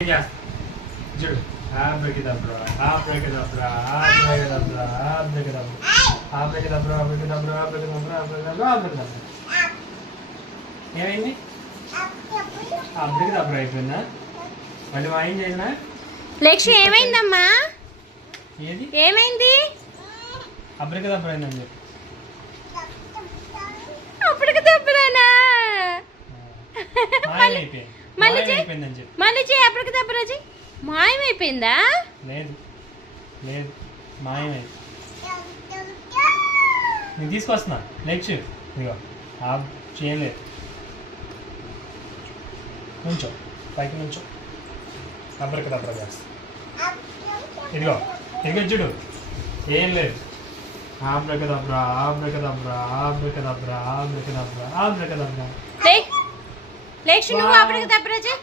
చూడు ఆబ్రకదబ్రా ఆబ్రకదబ్రా ఆబ్రకదబ్రా ఆబ్రకదబ్రా ఆబ్రకదబ్రా ఆబ్రకదబ్రా ఆబ్రకదబ్రా ఆబ్రకదబ్రా ఆబ్రకదబ్రా ఏమైంది ఆబ్రకదబ్రా అయిపోయిందా మళ్ళీ వాయిన్ చేసినా లక్ష్మి ఏమైందమ్మా ఏది ఏమైంది అబ్రకదబ్రా అయిందని చెప్పి అప్పటికదబ్బరానా మాయమైపోయిందని చెప్పి మళ్ళీ చేయి అప్పటికదబ్బరా చేయి మాయమైపోయిందా లేదు లేదు మాయమైంది నేను తీసుకొస్తున్నా నెక్స్ట్ ఇదిగో చేయలేదు నుంచో పైకి నుంచో అబ్రకదబ్రా చేస్తా ఇదిగో ఇదిగో చూడు ఏం లేదు ఆబ్రకదబ్రా ఆబ్రకదబ్రా ఆబ్రకదబ్రా ఆబ్రకదబ్రా ఆబ్రకదబ్రా లక్ష్మి నువ్వు అప్పటికదబ్బరా చేయి